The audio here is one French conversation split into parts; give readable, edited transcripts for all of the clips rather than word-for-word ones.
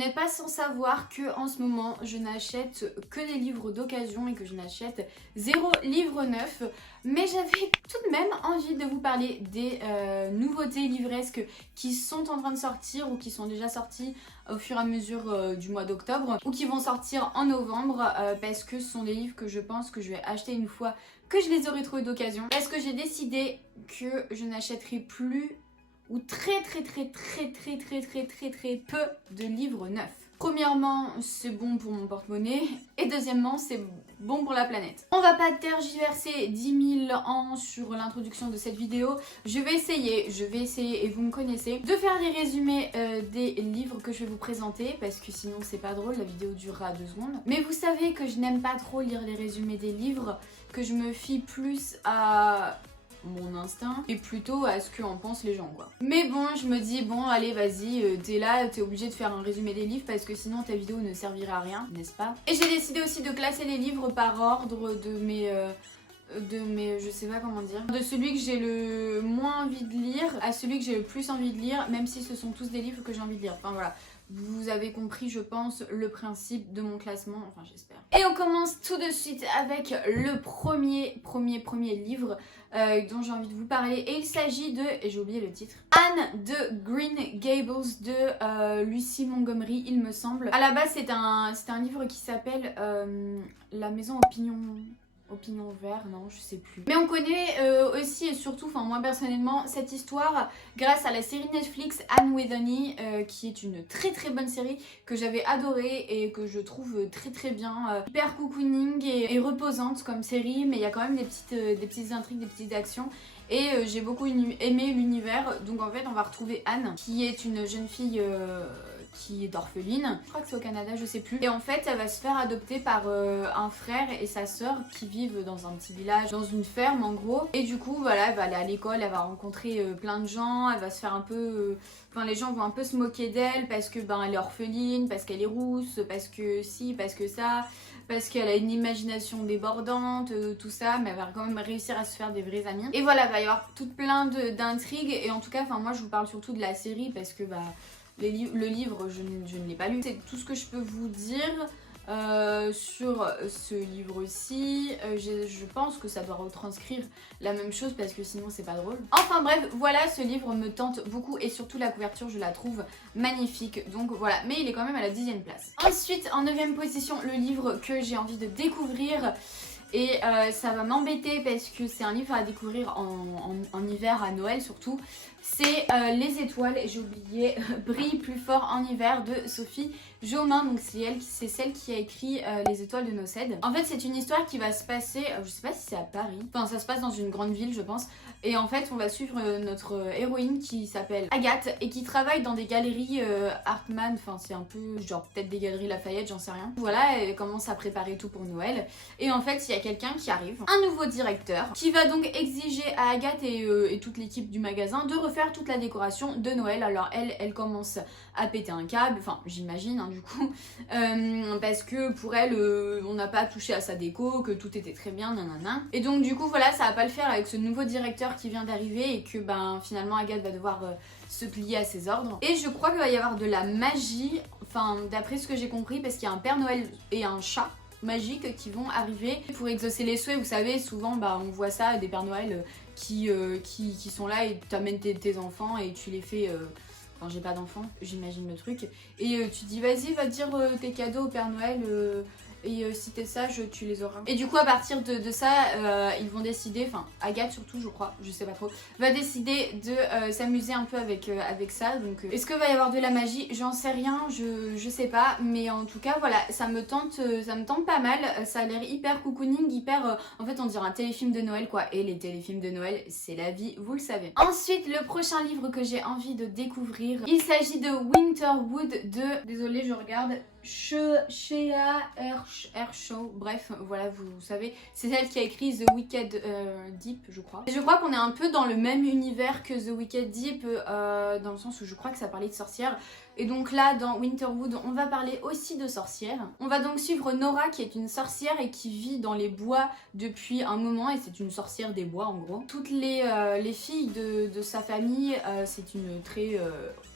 n'êtes pas sans savoir que en ce moment je n'achète que des livres d'occasion et que je n'achète 0 livre neuf. Mais j'avais tout de même envie de vous parler des nouveautés livresques qui sont en train de sortir ou qui sont déjà sorties au fur et à mesure du mois d'octobre ou qui vont sortir en novembre parce que ce sont des livres que je pense que je vais acheter une fois que je les aurai trouvés d'occasion. Parce que j'ai décidé que je n'achèterai plus ou très peu de livres neufs. Premièrement, c'est bon pour mon porte-monnaie et deuxièmement, c'est bon pour la planète. On va pas tergiverser 10 000 ans sur l'introduction de cette vidéo. Je vais essayer, et vous me connaissez, de faire des résumés des livres que je vais vous présenter parce que sinon c'est pas drôle, la vidéo durera 2 secondes. Mais vous savez que je n'aime pas trop lire les résumés des livres, que je me fie plus à mon instinct et plutôt à ce que en pensent les gens quoi. Mais bon, je me dis bon allez vas-y, t'es là, t'es obligé de faire un résumé des livres parce que sinon ta vidéo ne servira à rien, n'est-ce pas? Et j'ai décidé aussi de classer les livres par ordre de mes je sais pas comment dire, de celui que j'ai le moins envie de lire à celui que j'ai le plus envie de lire, même si ce sont tous des livres que j'ai envie de lire. Enfin voilà, vous avez compris je pense le principe de mon classement, enfin j'espère. Et on commence tout de suite avec le premier livre dont j'ai envie de vous parler et il s'agit de, et j'ai oublié le titre, Anne de Green Gables de Lucy Montgomery il me semble. À la base c'est un livre qui s'appelle La maison au pignon vert, non je sais plus. Mais on connaît aussi et surtout, enfin moi personnellement, cette histoire grâce à la série Netflix Anne with Annie qui est une très bonne série que j'avais adorée et que je trouve très bien, hyper cocooning et reposante comme série, mais il y a quand même des petites intrigues, des petites actions. Et j'ai beaucoup aimé l'univers, donc en fait on va retrouver Anne qui est une jeune fille qui est orpheline, je crois que c'est au Canada, je sais plus. Et en fait elle va se faire adopter par un frère et sa sœur qui vivent dans un petit village, dans une ferme en gros. Et du coup voilà, elle va aller à l'école, elle va rencontrer plein de gens, elle va se faire un peu... Enfin les gens vont un peu se moquer d'elle parce que ben elle est orpheline, parce qu'elle est rousse, parce que si, parce que ça, parce qu'elle a une imagination débordante, tout ça, mais elle va quand même réussir à se faire des vrais amis. Et voilà, il va y avoir tout plein d'intrigues et en tout cas, enfin moi je vous parle surtout de la série parce que bah le livre je ne l'ai pas lu. C'est tout ce que je peux vous dire sur ce livre-ci. Je pense que ça doit retranscrire la même chose parce que sinon c'est pas drôle. Enfin bref, voilà, ce livre me tente beaucoup et surtout la couverture je la trouve magnifique. Donc voilà, mais il est quand même à la 10e place. Ensuite, en 9e position, le livre que j'ai envie de découvrir. Et ça va m'embêter parce que c'est un livre à découvrir en hiver, à Noël surtout. C'est Les étoiles, et j'ai oublié, Brille plus fort en hiver de Sophie Jaumin. Donc c'est celle qui a écrit Les étoiles de Nocède. En fait c'est une histoire qui va se passer, je sais pas si c'est à Paris, enfin ça se passe dans une grande ville je pense. Et en fait on va suivre notre héroïne qui s'appelle Agathe et qui travaille dans des galeries Hartmann, enfin c'est un peu genre peut-être des galeries Lafayette, j'en sais rien. Voilà, elle commence à préparer tout pour Noël. Et en fait il y a quelqu'un qui arrive, un nouveau directeur, qui va donc exiger à Agathe et toute l'équipe du magasin de refaire toute la décoration de Noël. Alors elle commence à péter un câble, enfin j'imagine hein, du coup, parce que pour elle on n'a pas touché à sa déco, que tout était très bien, nanana. Et donc du coup voilà, ça va pas le faire avec ce nouveau directeur qui vient d'arriver et que ben finalement Agathe va devoir se plier à ses ordres. Et je crois qu'il va y avoir de la magie, enfin d'après ce que j'ai compris, parce qu'il y a un Père Noël et un chat magiques qui vont arriver pour exaucer les souhaits. Vous savez, souvent bah, on voit ça, des Pères Noël qui sont là et t'amènes tes enfants et tu les fais... Enfin j'ai pas d'enfants, j'imagine le truc. Et tu dis vas-y va dire tes cadeaux au Père Noël et si t'es sage tu les auras. Et du coup à partir de ça ils vont décider, enfin Agathe surtout je crois, je sais pas trop, va décider de s'amuser un peu avec ça. Donc est-ce que va y avoir de la magie? J'en sais rien, je sais pas, mais en tout cas voilà, ça me tente pas mal. Ça a l'air hyper cocooning, hyper en fait on dirait un téléfilm de Noël quoi. Et les téléfilms de Noël c'est la vie, vous le savez. Ensuite le prochain livre que j'ai envie de découvrir, il s'agit de Winterwood de, désolée je regarde, Shea Ershaw, bref, voilà, vous savez, c'est elle qui a écrit The Wicked Deep, je crois. Et je crois qu'on est un peu dans le même univers que The Wicked Deep, dans le sens où je crois que ça parlait de sorcières. Et donc là, dans Winterwood, on va parler aussi de sorcières. On va donc suivre Nora, qui est une sorcière et qui vit dans les bois depuis un moment, et c'est une sorcière des bois en gros. Toutes les filles de sa famille, c'est une très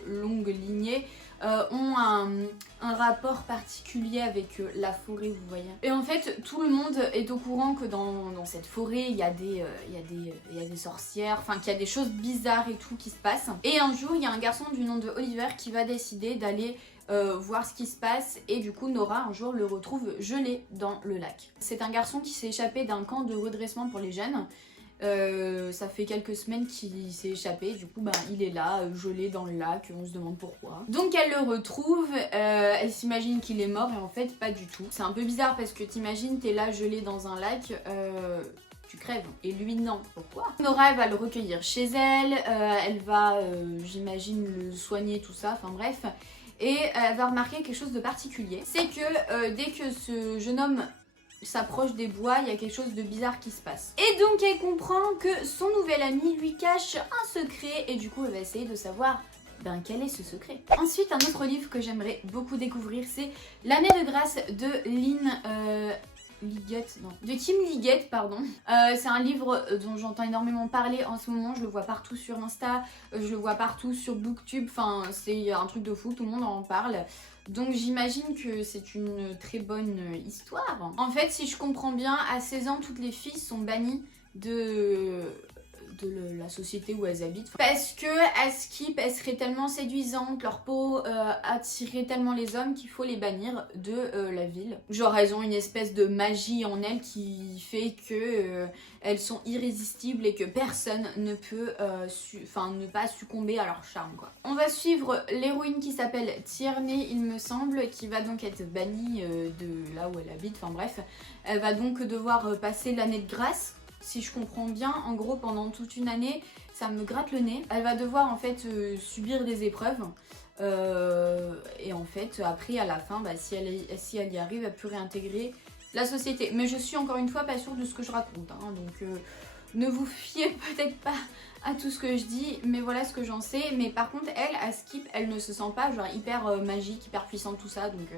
longue lignée ont un rapport particulier avec la forêt, vous voyez. Et en fait, tout le monde est au courant que dans cette forêt, il y a des sorcières, enfin qu'il y a des choses bizarres et tout qui se passent. Et un jour, il y a un garçon du nom de Oliver qui va décider d'aller voir ce qui se passe, et du coup Nora un jour le retrouve gelé dans le lac. C'est un garçon qui s'est échappé d'un camp de redressement pour les jeunes. Ça fait quelques semaines qu'il s'est échappé, du coup il est là, gelé dans le lac, on se demande pourquoi. Donc elle le retrouve, elle s'imagine qu'il est mort et en fait pas du tout. C'est un peu bizarre parce que t'imagines, t'es là gelé dans un lac, tu crèves. Et lui non. Pourquoi? Nora elle va le recueillir chez elle, elle va j'imagine le soigner, tout ça, enfin bref. Et elle va remarquer quelque chose de particulier. C'est que dès que ce jeune homme s'approche des bois, il y a quelque chose de bizarre qui se passe. Et donc elle comprend que son nouvel ami lui cache un secret et du coup elle va essayer de savoir quel est ce secret. Ensuite, un autre livre que j'aimerais beaucoup découvrir, c'est L'année de grâce de Kim Liggett, pardon. C'est un livre dont j'entends énormément parler en ce moment, je le vois partout sur Insta, je le vois partout sur Booktube, enfin c'est un truc de fou, tout le monde en parle. Donc j'imagine que c'est une très bonne histoire. En fait, si je comprends bien, à 16 ans, toutes les filles sont bannies de la société où elles habitent. Parce que à Skip, elles seraient tellement séduisantes, leur peau attirait tellement les hommes qu'il faut les bannir de la ville. Genre elles ont une espèce de magie en elles qui fait que elles sont irrésistibles et que personne ne peut ne pas succomber à leur charme, quoi. On va suivre l'héroïne qui s'appelle Tierney, il me semble, qui va donc être bannie de là où elle habite, enfin bref. Elle va donc devoir passer l'année de grâce. Si je comprends bien, en gros pendant toute une année, ça me gratte le nez. Elle va devoir en fait subir des épreuves. Et en fait après à la fin, si elle y arrive, elle peut réintégrer la société. Mais je suis encore une fois pas sûre de ce que je raconte, hein, donc ne vous fiez peut-être pas à tout ce que je dis, mais voilà ce que j'en sais. Mais par contre elle, à Skip, elle ne se sent pas genre hyper magique, hyper puissante, tout ça, donc...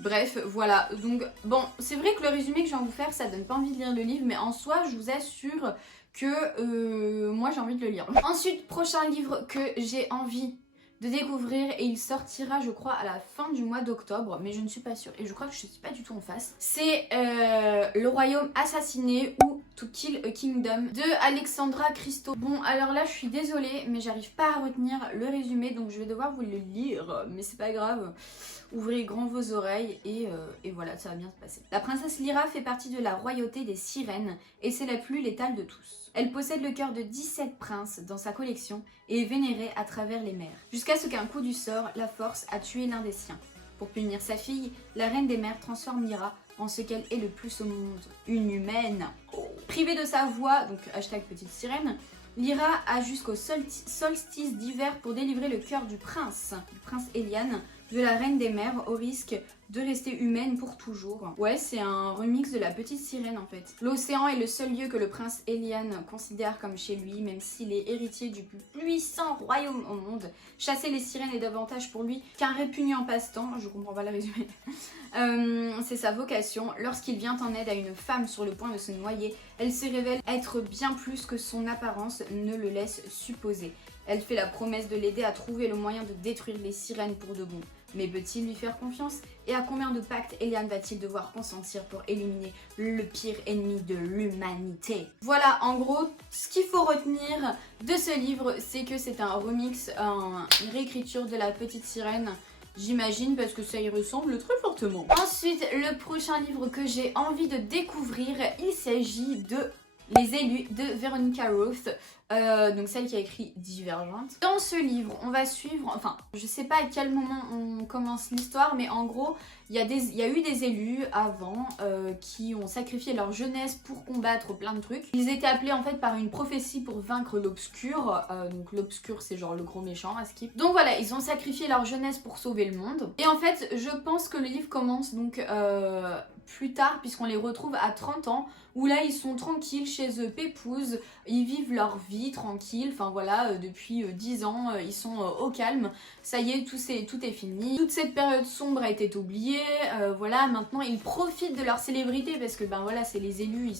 Bref, voilà, donc bon, c'est vrai que le résumé que je viens de vous faire, ça donne pas envie de lire le livre, mais en soi, je vous assure que moi j'ai envie de le lire. Ensuite, prochain livre que j'ai envie de découvrir, et il sortira je crois à la fin du mois d'octobre, mais je ne suis pas sûre et je crois que je suis pas du tout en face. C'est Le Royaume assassiné ou To Kill a Kingdom de Alexandra Christo. Bon alors là je suis désolée mais j'arrive pas à retenir le résumé, donc je vais devoir vous le lire, mais c'est pas grave. Ouvrez grand vos oreilles et voilà, ça va bien se passer. La princesse Lyra fait partie de la royauté des sirènes et c'est la plus létale de tous. Elle possède le cœur de 17 princes dans sa collection et est vénérée à travers les mers. Jusqu'à ce qu'un coup du sort la force à tuer l'un des siens. Pour punir sa fille, la reine des mers transforme Lyra en ce qu'elle est le plus au monde, une humaine. Privée de sa voix, donc hashtag petite sirène, Lyra a jusqu'au solstice d'hiver pour délivrer le cœur du prince Eliane, de la reine des mers, au risque de rester humaine pour toujours. Ouais, c'est un remix de la petite sirène en fait. L'océan est le seul lieu que le prince Eliane considère comme chez lui, même s'il est héritier du plus puissant royaume au monde. Chasser les sirènes est davantage pour lui qu'un répugnant passe-temps, je comprends pas le résumé. C'est sa vocation. Lorsqu'il vient en aide à une femme sur le point de se noyer, elle se révèle être bien plus que son apparence ne le laisse supposer. Elle fait la promesse de l'aider à trouver le moyen de détruire les sirènes pour de bon. Mais peut-il lui faire confiance? Et à combien de pactes Eliane va-t-il devoir consentir pour éliminer le pire ennemi de l'humanité? Voilà, en gros, ce qu'il faut retenir de ce livre, c'est que c'est un remix, une réécriture de la petite sirène. J'imagine parce que ça y ressemble très fortement. Ensuite, le prochain livre que j'ai envie de découvrir, il s'agit de Les élus de Veronica Roth, donc celle qui a écrit Divergente. Dans ce livre, on va suivre, enfin, je sais pas à quel moment on commence l'histoire, mais en gros, il y a eu des élus avant qui ont sacrifié leur jeunesse pour combattre plein de trucs. Ils étaient appelés en fait par une prophétie pour vaincre l'obscur, donc l'obscur c'est genre le gros méchant à Skip. Donc voilà, ils ont sacrifié leur jeunesse pour sauver le monde. Et en fait, je pense que le livre commence donc plus tard, puisqu'on les retrouve à 30 ans, où là ils sont tranquilles chez eux, pépouses, ils vivent leur vie tranquille, enfin voilà, depuis 10 ans, ils sont au calme, ça y est, tout est fini. Toute cette période sombre a été oubliée, voilà, maintenant ils profitent de leur célébrité parce que ben voilà, c'est les élus,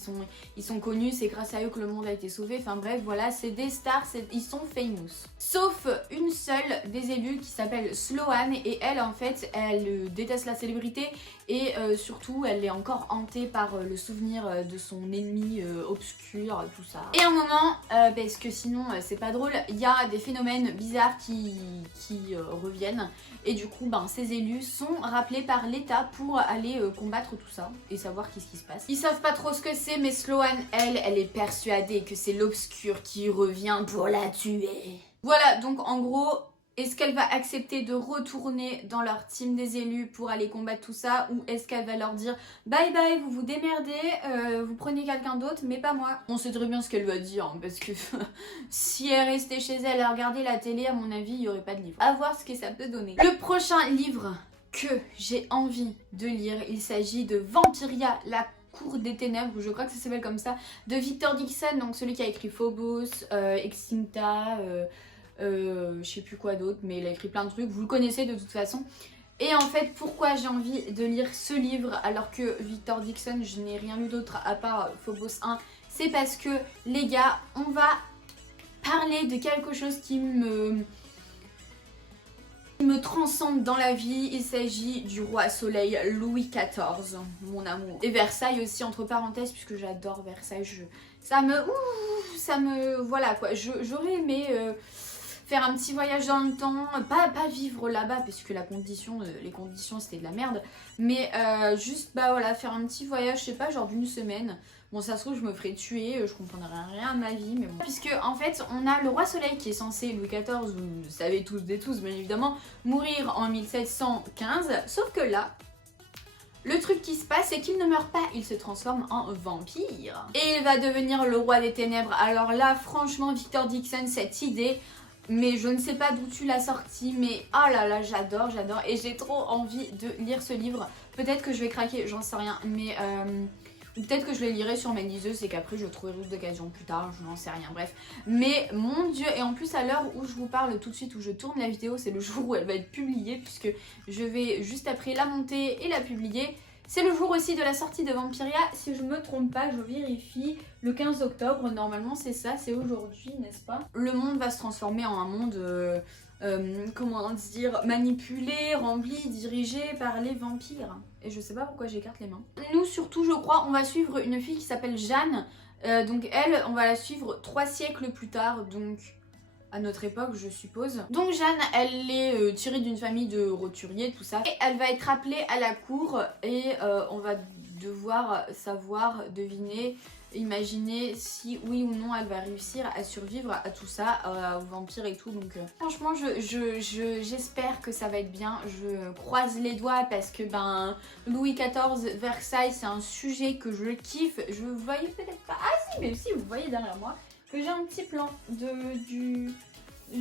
ils sont connus, c'est grâce à eux que le monde a été sauvé, enfin bref, voilà, c'est des stars, ils sont famous. Sauf une seule des élus qui s'appelle Sloane et elle en fait, elle déteste la célébrité et surtout elle est encore hantée par le souvenir de son ennemi obscur, tout ça. Et à un moment, parce que sinon c'est pas drôle, il y a des phénomènes bizarres qui reviennent et du coup ben, ces élus sont rappelés par l'État pour aller combattre tout ça et savoir qu'est-ce qui se passe. Ils savent pas trop ce que c'est mais Sloane, elle est persuadée que c'est l'obscur qui revient pour la tuer. Voilà, donc en gros, est-ce qu'elle va accepter de retourner dans leur team des élus pour aller combattre tout ça ou est-ce qu'elle va leur dire bye bye, vous vous démerdez, vous prenez quelqu'un d'autre mais pas moi. On sait très bien ce qu'elle va dire hein, parce que si elle restait chez elle à regarder la télé, à mon avis, il n'y aurait pas de livre. À voir ce que ça peut donner. Le prochain livre que j'ai envie de lire, il s'agit de Vampiria, la Cour des Ténèbres, je crois que ça s'appelle comme ça, de Victor Dixon, donc celui qui a écrit Phobos, Extincta, je sais plus quoi d'autre, mais il a écrit plein de trucs, vous le connaissez de toute façon. Et en fait, pourquoi j'ai envie de lire ce livre alors que Victor Dixon, je n'ai rien lu d'autre à part Phobos 1, c'est parce que, les gars, on va parler de quelque chose qui me transcende dans la vie. Il s'agit du roi soleil Louis XIV, mon amour. Et Versailles aussi, entre parenthèses, puisque j'adore Versailles, ça me... Voilà quoi, j'aurais aimé... faire un petit voyage dans le temps, pas vivre là-bas parce que les conditions c'était de la merde, mais juste bah voilà, faire un petit voyage, je sais pas, genre d'une semaine. Bon, ça se trouve je me ferais tuer, je comprendrais rien à ma vie, mais bon. Puisque en fait on a le roi soleil qui est censé, Louis XIV, vous le savez tous et tous bien évidemment, mourir en 1715, sauf que là, le truc qui se passe, c'est qu'il ne meurt pas, il se transforme en vampire. Et il va devenir le roi des ténèbres. Alors là, franchement, Victor Dixon, cette idée... Mais je ne sais pas d'où tu l'as sorti, mais oh là là, j'adore et j'ai trop envie de lire ce livre. Peut-être que je vais craquer, j'en sais rien, mais peut-être que je le lirai sur ma liseuse et qu'après je trouverai d'autres occasions plus tard, je n'en sais rien, bref. Mais mon dieu, et en plus à l'heure où je vous parle tout de suite, où je tourne la vidéo, c'est le jour où elle va être publiée puisque je vais juste après la monter et la publier. C'est le jour aussi de la sortie de Vampiria, si je me trompe pas, je vérifie, le 15 octobre, normalement c'est ça, c'est aujourd'hui, n'est-ce pas? Le monde va se transformer en un monde, comment dire, manipulé, rempli, dirigé par les vampires. Et je sais pas pourquoi j'écarte les mains. Nous surtout, je crois, on va suivre une fille qui s'appelle Jeanne, donc elle, on va la suivre 3 siècles plus tard, donc... à notre époque je suppose. Donc Jeanne, elle est tirée d'une famille de roturiers, tout ça. Et elle va être appelée à la cour et on va devoir savoir, deviner, imaginer si oui ou non elle va réussir à survivre à tout ça, aux vampires et tout. Donc franchement j'espère que ça va être bien. Je croise les doigts parce que ben Louis XIV, Versailles, c'est un sujet que je kiffe. Je vous voyez peut-être pas, ah si, mais si vous voyez derrière moi que j'ai un petit plan du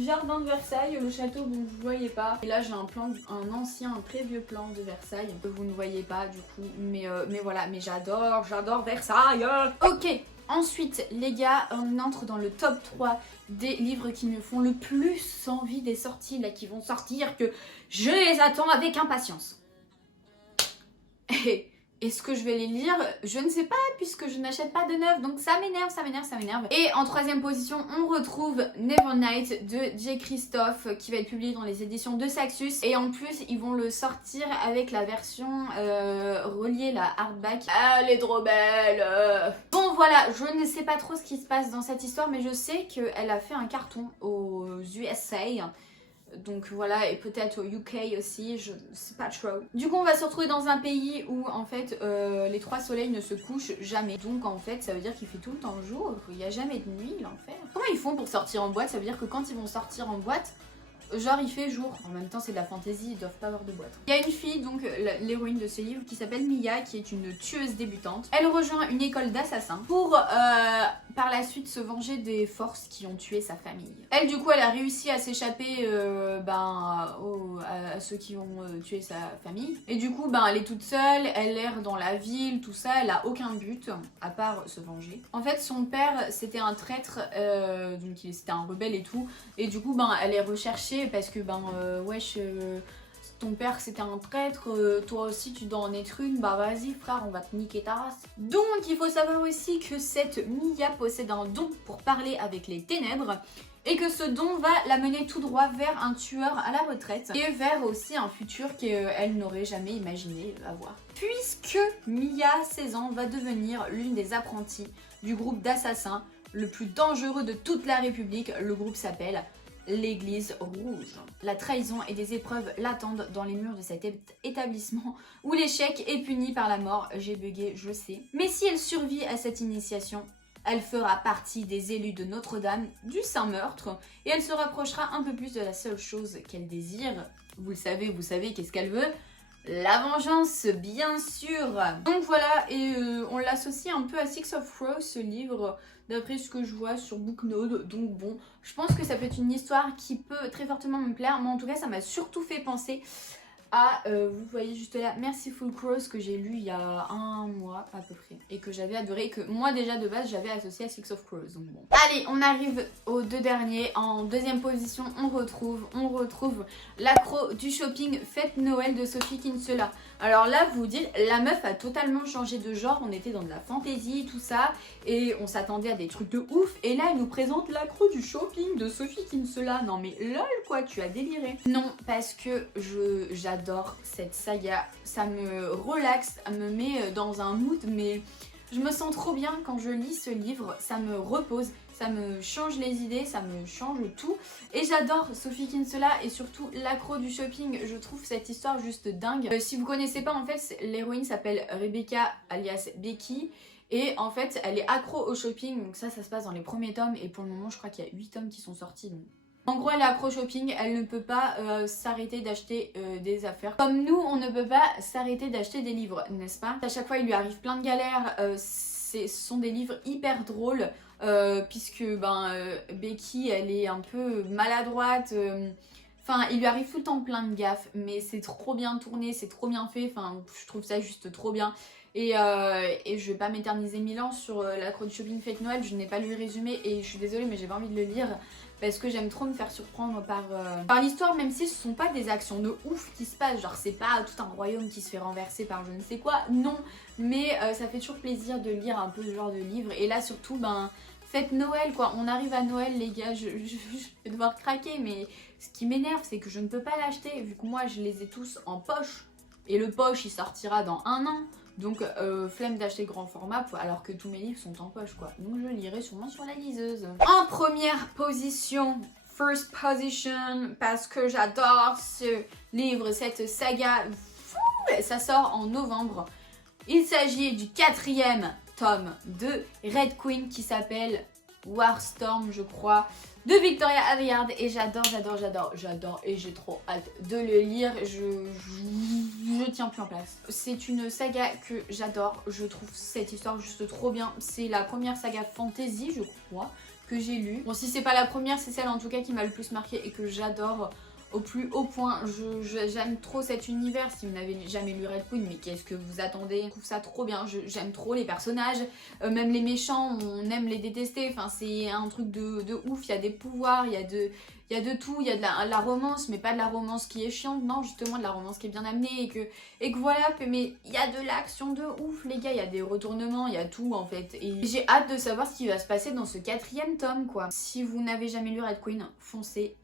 jardin de Versailles, le château vous ne voyez pas. Et là j'ai un plan, un très vieux plan de Versailles que vous ne voyez pas du coup. Mais voilà, mais j'adore Versailles. Ok, ensuite les gars, on entre dans le top 3 des livres qui me font le plus envie, des sorties là qui vont sortir, que je les attends avec impatience. Est-ce que je vais les lire? Je ne sais pas puisque je n'achète pas de neuf, donc ça m'énerve. Et en 3ème position, on retrouve Nevernight de J. Christophe qui va être publié dans les éditions de Saxus. Et en plus, ils vont le sortir avec la version reliée, la hardback. Elle est trop belle. Bon voilà, je ne sais pas trop ce qui se passe dans cette histoire, mais je sais qu'elle a fait un carton aux USA. Donc voilà, et peut-être au UK aussi, je sais pas trop. Du coup on va se retrouver dans un pays où en fait les 3 soleils ne se couchent jamais. Donc en fait ça veut dire qu'il fait tout le temps jour, il n'y a jamais de nuit, l'enfer. Comment ils font pour sortir en boîte? Ça veut dire que quand ils vont sortir en boîte, genre il fait jour. En même temps c'est de la fantaisie, ils doivent pas avoir de boîte. Il y a une fille, donc l'héroïne de ce livre, qui s'appelle Mia, qui est une tueuse débutante. Elle rejoint une école d'assassins pour par la suite se venger des forces qui ont tué sa famille. Elle du coup elle a réussi à s'échapper à ceux qui ont tué sa famille. Et du coup elle est toute seule, elle erre dans la ville, tout ça, elle a aucun but à part se venger. En fait son père c'était un traître, donc c'était un rebelle et tout. Et du coup elle est recherchée parce que wesh, ton père c'était un traître, toi aussi tu dois en être une, bah vas-y frère, on va te niquer ta race. Donc il faut savoir aussi que cette Mia possède un don pour parler avec les ténèbres et que ce don va la mener tout droit vers un tueur à la retraite et vers aussi un futur qu'elle n'aurait jamais imaginé avoir. Puisque Mia, 16 ans, va devenir l'une des apprentis du groupe d'assassins le plus dangereux de toute la République, le groupe s'appelle l'Église Rouge. La trahison et des épreuves l'attendent dans les murs de cet établissement où l'échec est puni par la mort. J'ai bugué, je sais. Mais si elle survit à cette initiation, elle fera partie des élus de Notre-Dame du Saint-Meurtre et elle se rapprochera un peu plus de la seule chose qu'elle désire. Vous savez qu'est-ce qu'elle veut? La vengeance, bien sûr. Donc voilà, et on l'associe un peu à Six of Crows, ce livre, d'après ce que je vois sur Booknode. Donc bon, je pense que ça peut être une histoire qui peut très fortement me plaire. Mais en tout cas, ça m'a surtout fait penser à, vous voyez juste là, Merciful Crows, que j'ai lu il y a un mois à peu près. Et que j'avais adoré, que moi déjà de base j'avais associé à Six of Crows. Donc bon. Allez, on arrive aux deux derniers. En deuxième position, on retrouve l'accro du shopping Fête Noël de Sophie Kinsella. Alors là, vous dites, la meuf a totalement changé de genre. On était dans de la fantaisie, tout ça. Et on s'attendait à des trucs de ouf. Et là, elle nous présente l'accro du shopping de Sophie Kinsella. Non mais lol quoi, tu as déliré. Non, parce que j'adore cette saga. Ça me relaxe, ça me met dans un mood, mais je me sens trop bien quand je lis ce livre. Ça me repose, ça me change les idées, ça me change tout. Et j'adore Sophie Kinsella et surtout l'accro du shopping. Je trouve cette histoire juste dingue. Si vous connaissez pas, en fait, l'héroïne s'appelle Rebecca alias Becky. Et en fait, elle est accro au shopping. Donc ça se passe dans les premiers tomes. Et pour le moment, je crois qu'il y a 8 tomes qui sont sortis. Donc en gros, elle est accro au shopping, elle ne peut pas s'arrêter d'acheter des affaires. Comme nous, on ne peut pas s'arrêter d'acheter des livres, n'est-ce pas? À chaque fois, il lui arrive plein de galères. Ce sont des livres hyper drôles, puisque Becky, elle est un peu maladroite. Enfin, il lui arrive tout le temps plein de gaffes, mais c'est trop bien tourné, c'est trop bien fait. Enfin, je trouve ça juste trop bien. Et je vais pas m'éterniser 1000 ans sur l'accro du shopping Fête Noël. Je n'ai pas lu le résumé et je suis désolée, mais j'ai pas envie de le lire. Parce que j'aime trop me faire surprendre par l'histoire, même si ce sont pas des actions de ouf qui se passent. Genre c'est pas tout un royaume qui se fait renverser par je ne sais quoi, non. Mais ça fait toujours plaisir de lire un peu ce genre de livre. Et là surtout, fête Noël quoi. On arrive à Noël les gars, je vais devoir craquer. Mais ce qui m'énerve c'est que je ne peux pas l'acheter vu que moi je les ai tous en poche. Et le poche il sortira dans 1 an. Donc flemme d'acheter grand format alors que tous mes livres sont en poche quoi. Donc je lirai sûrement sur la liseuse. En première position, first position, parce que j'adore ce livre, cette saga. Ça sort en novembre. Il s'agit du 4e tome de Red Queen qui s'appelle Warstorm je crois, de Victoria Aveyard. Et j'adore et j'ai trop hâte de le lire. Je tiens plus en place. C'est une saga que j'adore, je trouve cette histoire juste trop bien. C'est la première saga fantasy je crois que j'ai lue. Bon si c'est pas la première, c'est celle en tout cas qui m'a le plus marqué et que j'adore au plus haut point. J'aime trop cet univers. Si vous n'avez jamais lu Red Queen, mais qu'est-ce que vous attendez? Je trouve ça trop bien, j'aime trop les personnages, même les méchants, on aime les détester. Enfin c'est un truc de ouf, il y a des pouvoirs, il y a de tout, il y a de la romance, mais pas de la romance qui est chiante, non justement de la romance qui est bien amenée et que voilà, mais il y a de l'action de ouf les gars, il y a des retournements, il y a tout en fait. Et j'ai hâte de savoir ce qui va se passer dans ce 4e tome quoi. Si vous n'avez jamais lu Red Queen, foncez.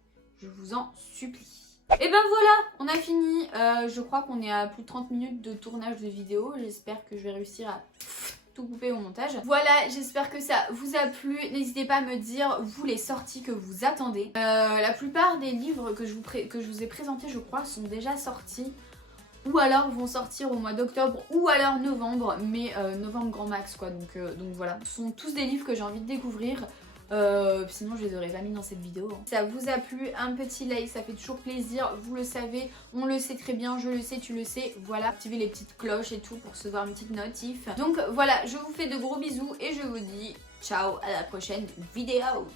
Je vous en supplie. Et ben voilà, on a fini. Je crois qu'on est à plus de 30 minutes de tournage de vidéo. J'espère que je vais réussir à tout couper au montage. Voilà, j'espère que ça vous a plu. N'hésitez pas à me dire, vous, les sorties que vous attendez. La plupart des livres que je vous ai présentés, je crois, sont déjà sortis. Ou alors vont sortir au mois d'octobre, ou alors novembre. Mais novembre grand max, quoi. Donc voilà. Ce sont tous des livres que j'ai envie de découvrir. Sinon je les aurais pas mis dans cette vidéo. Ça vous a plu, un petit like, ça fait toujours plaisir, vous le savez, on le sait très bien, je le sais, tu le sais. Voilà, activez les petites cloches et tout pour recevoir une petite notif. Donc voilà, je vous fais de gros bisous et je vous dis ciao à la prochaine vidéo.